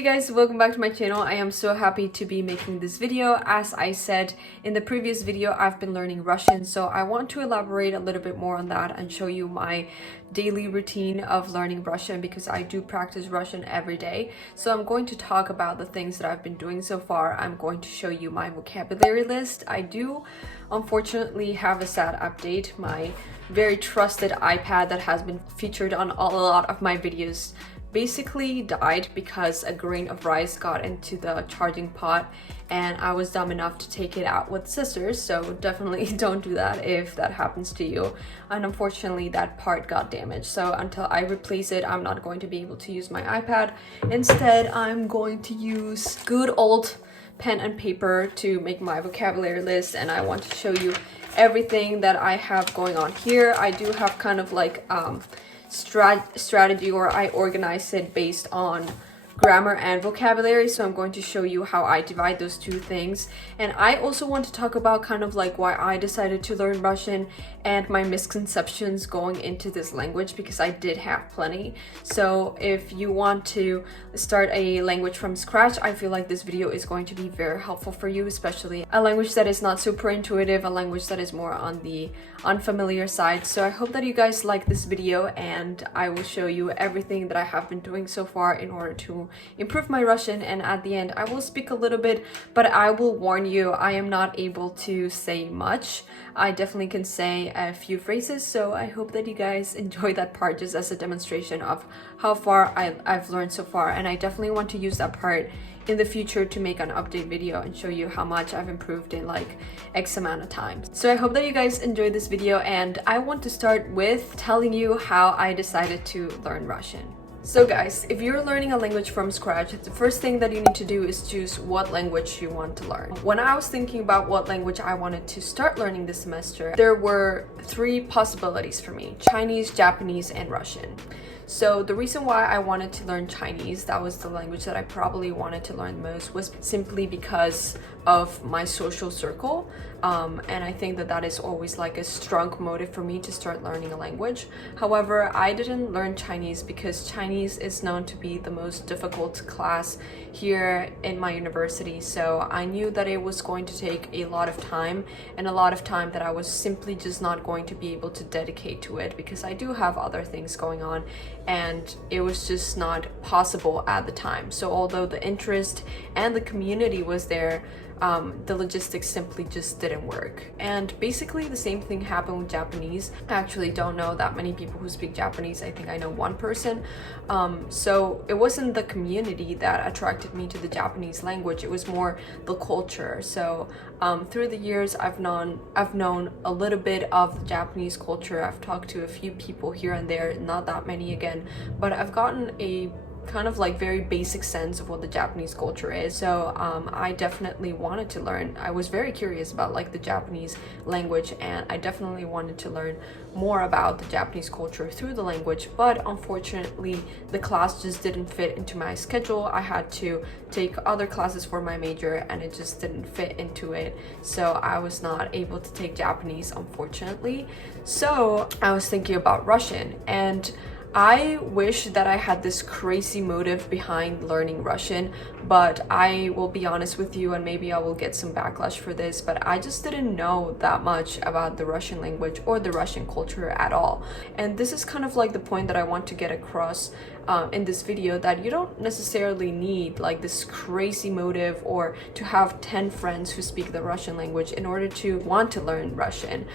Hey guys, welcome back to my channel. I am so happy to be making this video. As I said in the previous video, I've been learning Russian, so I want to elaborate a little bit more on that and show you my daily routine of learning Russian because I do practice Russian every day. So I'm going to talk about the things that I've been doing so far. I'm going to show you my vocabulary list. I do unfortunately have a sad update. My very trusted iPad that has been featured on a lot of my videos basically died because a grain of rice got into the charging pot and I was dumb enough to take it out with scissors, so definitely don't do that if that happens to you. And unfortunately that part got damaged, so until I replace it I'm not going to be able to use my iPad. Instead I'm going to use good old pen and paper to make my vocabulary list, and I want to show you everything that I have going on here. I do have kind of like strategy, or I organize it based on grammar and vocabulary, so I'm going to show you how I divide those two things. And I also want to talk about kind of like why I decided to learn Russian and my misconceptions going into this language, because I did have plenty. So if you want to start a language from scratch, I feel like this video is going to be very helpful for you, especially a language that is not super intuitive, a language that is more on the unfamiliar side. So I hope that you guys like this video, and I will show you everything that I have been doing so far in order to improve my Russian. And at the end I will speak a little bit, but I will warn you, I am not able to say much. I definitely can say a few phrases, so I hope that you guys enjoy that part just as a demonstration of how far I've learned so far. And I definitely want to use that part in the future to make an update video and show you how much I've improved in like X amount of time. So I hope that you guys enjoyed this video, and I want to start with telling you how I decided to learn Russian. So guys, if you're learning a language from scratch, the first thing that you need to do is choose what language you want to learn. When I was thinking about what language I wanted to start learning this semester, there were three possibilities for me: Chinese, Japanese, and Russian. So the reason why I wanted to learn Chinese, that was the language that I probably wanted to learn most, was simply because of my social circle. And I think that that is always like a strong motive for me to start learning a language. However, I didn't learn Chinese because Chinese is known to be the most difficult class here in my university. So I knew that it was going to take a lot of time, and a lot of time that I was simply just not going to be able to dedicate to it because I do have other things going on, and it was just not possible at the time. So although the interest and the community was there, the logistics simply just didn't work. And basically the same thing happened with Japanese. I actually don't know that many people who speak Japanese. I think I know one person. So it wasn't the community that attracted me to the Japanese language, it was more the culture. So through the years I've known a little bit of the Japanese culture. I've talked to a few people here and there, not that many again, but I've gotten a kind of like very basic sense of what the Japanese culture is. So I definitely wanted to learn. I was very curious about like the Japanese language, and I definitely wanted to learn more about the Japanese culture through the language. But unfortunately the class just didn't fit into my schedule. I had to take other classes for my major and it just didn't fit into it, so I was not able to take Japanese, unfortunately. So I was thinking about Russian, and I wish that I had this crazy motive behind learning Russian, but I will be honest with you, and maybe I will get some backlash for this, but I just didn't know that much about the Russian language or the Russian culture at all. And this is kind of like the point that I want to get across in this video, that you don't necessarily need like this crazy motive or to have 10 friends who speak the Russian language in order to want to learn Russian.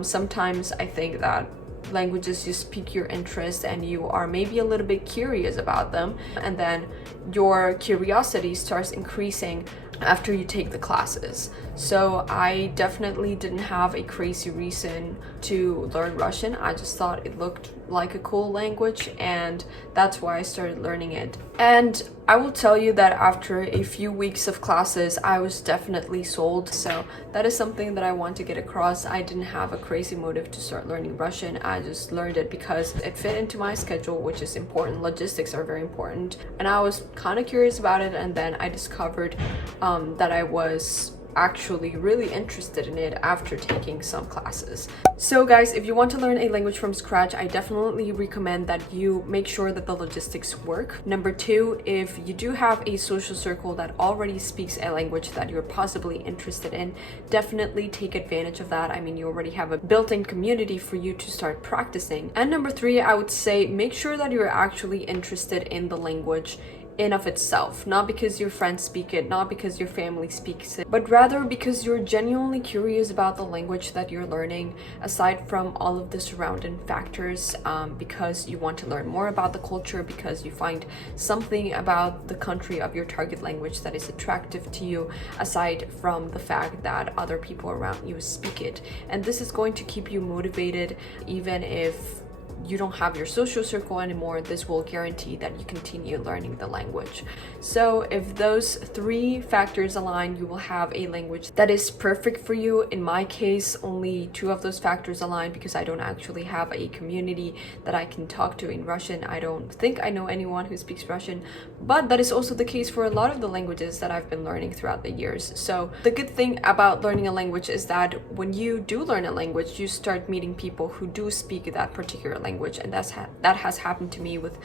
Sometimes I think that languages just pique your interest and you are maybe a little bit curious about them, and then your curiosity starts increasing after you take the classes. So I definitely didn't have a crazy reason to learn Russian. I just thought it looked like a cool language, and that's why I started learning it. And I will tell you that after a few weeks of classes I was definitely sold. So that is something that I want to get across. I didn't have a crazy motive to start learning Russian. I just learned it because it fit into my schedule, which is important. Logistics are very important, and I was kind of curious about it. And then I discovered that I was actually really interested in it after taking some classes. So guys, if you want to learn a language from scratch, I definitely recommend that you make sure that the logistics work. Number two, if you do have a social circle that already speaks a language that you're possibly interested in, definitely take advantage of that. I mean, you already have a built-in community for you to start practicing. And number three, I would say make sure that you're actually interested in the language in of itself, not because your friends speak it, not because your family speaks it, but rather because you're genuinely curious about the language that you're learning, aside from all of the surrounding factors, because you want to learn more about the culture, because you find something about the country of your target language that is attractive to you, aside from the fact that other people around you speak it. And this is going to keep you motivated even if you don't have your social circle anymore. This will guarantee that you continue learning the language. So if those three factors align, you will have a language that is perfect for you. In my case, only two of those factors align because I don't actually have a community that I can talk to in Russian. I don't think I know anyone who speaks Russian, but that is also the case for a lot of the languages that I've been learning throughout the years. So the good thing about learning a language is that when you do learn a language, you start meeting people who do speak that particular language, and that has happened to me with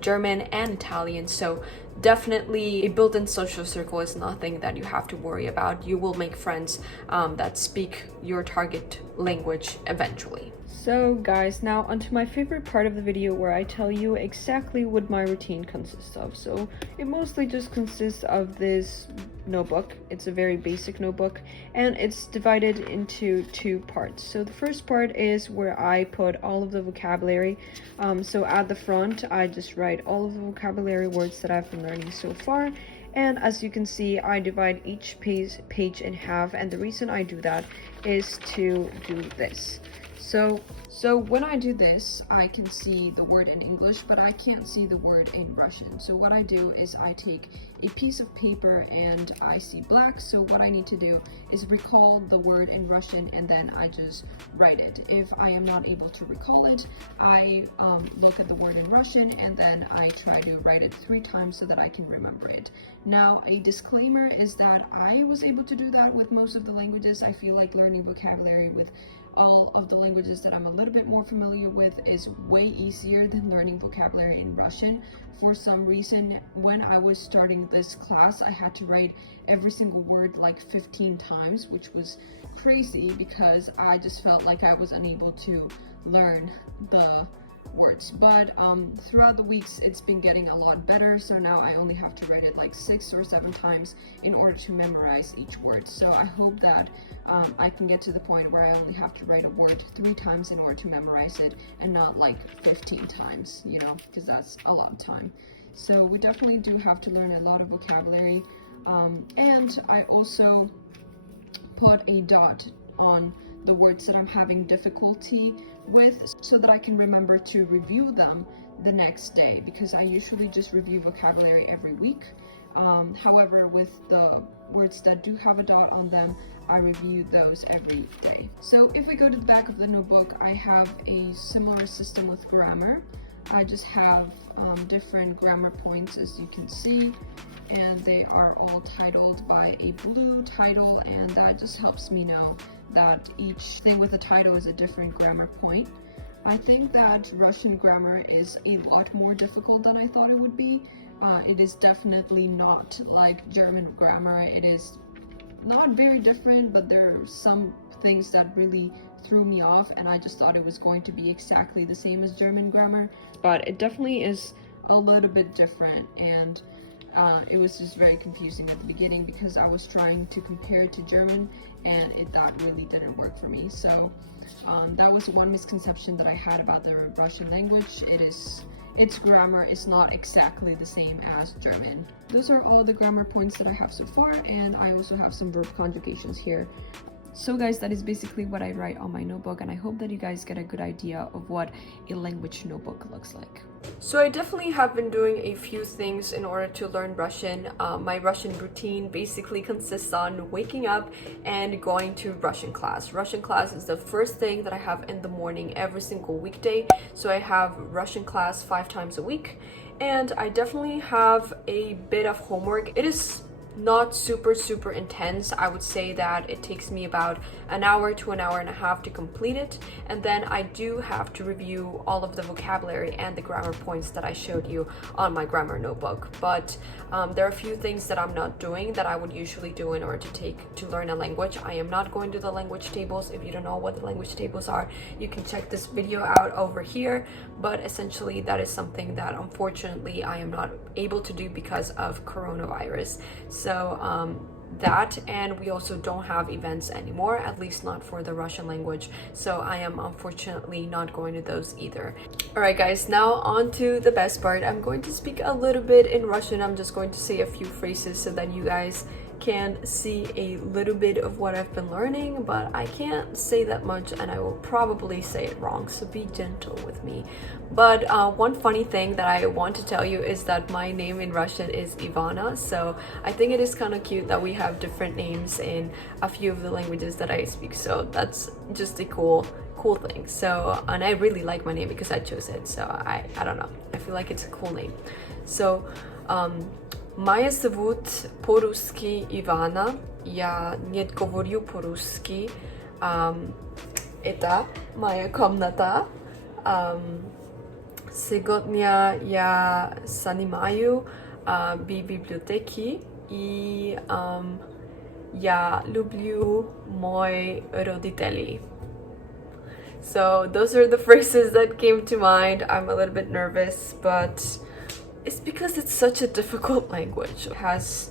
German and Italian. So definitely a built-in social circle is nothing that you have to worry about. You will make friends that speak your target language eventually. So guys, now onto my favorite part of the video where I tell you exactly what my routine consists of. So it mostly just consists of this notebook. It's a very basic notebook, and it's divided into two parts. So the first part is where I put all of the vocabulary. So at the front, I just write all of the vocabulary words that I've been learning so far. And as you can see, I divide each page in half, and the reason I do that is to do this. So when I do this, I can see the word in English, but I can't see the word in Russian. So what I do is I take a piece of paper and I see black. So what I need to do is recall the word in Russian, and then I just write it. If I am not able to recall it, I look at the word in Russian, and then I try to write it 3 times so that I can remember it. Now, a disclaimer is that I was able to do that with most of the languages. I feel like learning vocabulary with all of the languages that I'm a little bit more familiar with is way easier than learning vocabulary in Russian. For some reason, when I was starting this class, I had to write every single word like 15 times, which was crazy because I just felt like I was unable to learn the words. But throughout the weeks, it's been getting a lot better. So now I only have to write it like 6 or 7 times in order to memorize each word. So I hope that I can get to the point where I only have to write a word 3 times in order to memorize it, and not like 15 times, you know, because that's a lot of time. So we definitely do have to learn a lot of vocabulary. And I also put a dot on the words that I'm having difficulty with so that I can remember to review them the next day, because I usually just review vocabulary every week. However, with the words that do have a dot on them, I review those every day. So if we go to the back of the notebook, I have a similar system with grammar. I just have different grammar points, as you can see, and they are all titled by a blue title, and that just helps me know that each thing with a title is a different grammar point. I think that Russian grammar is a lot more difficult than I thought it would be. It is definitely not like German grammar. It is not very different, but there are some things that really threw me off, and I just thought it was going to be exactly the same as German grammar, but it definitely is a little bit different. And it was just very confusing at the beginning because I was trying to compare it to German, and that really didn't work for me. So that was one misconception that I had about the Russian language. Its grammar is not exactly the same as German. Those are all the grammar points that I have so far, and I also have some verb conjugations here. So guys, that is basically what I write on my notebook, and I hope that you guys get a good idea of what a language notebook looks like. So I definitely have been doing a few things in order to learn Russian. My Russian routine basically consists on waking up and going to Russian class. Russian class is the first thing that I have in the morning every single weekday. So I have Russian class 5 times a week, and I definitely have a bit of homework. It is not super intense. I would say that it takes me about an hour to an hour and a half to complete it, and then I do have to review all of the vocabulary and the grammar points that I showed you on my grammar notebook. But there are a few things that I'm not doing that I would usually do in order to learn a language. I am not going to the language tables. If you don't know what the language tables are, you can check this video out over here, but essentially that is something that unfortunately I am not able to do because of coronavirus. So that, and we also don't have events anymore, at least not for the Russian language, so I am unfortunately not going to those either. Alright guys, now on to the best part. I'm going to speak a little bit in Russian. I'm just going to say a few phrases so that you guys can see a little bit of what I've been learning, but I can't say that much and I will probably say it wrong, so be gentle with me. But one funny thing that I want to tell you is that my name in Russian is Ivana, so I think it is kind of cute that we have different names in a few of the languages that I speak, so that's just a cool thing. So, and I really like my name because I chose it, so I don't know, I feel like it's a cool name. So Моя зовут по-русски Ивана, я не говорю по-русски. Это моя комната. Сегодня я занимаю в библиотеке, и я люблю моих родителей. So those are the phrases that came to mind. I'm a little bit nervous, but it's because it's such a difficult language. It has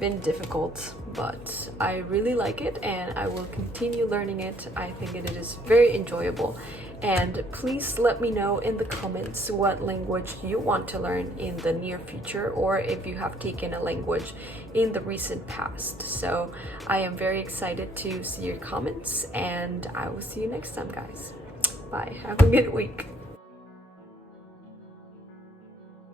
been difficult, but I really like it and I will continue learning it. I think it is very enjoyable. And please let me know in the comments what language you want to learn in the near future, or if you have taken a language in the recent past. So I am very excited to see your comments, and I will see you next time, guys. Bye. Have a good week.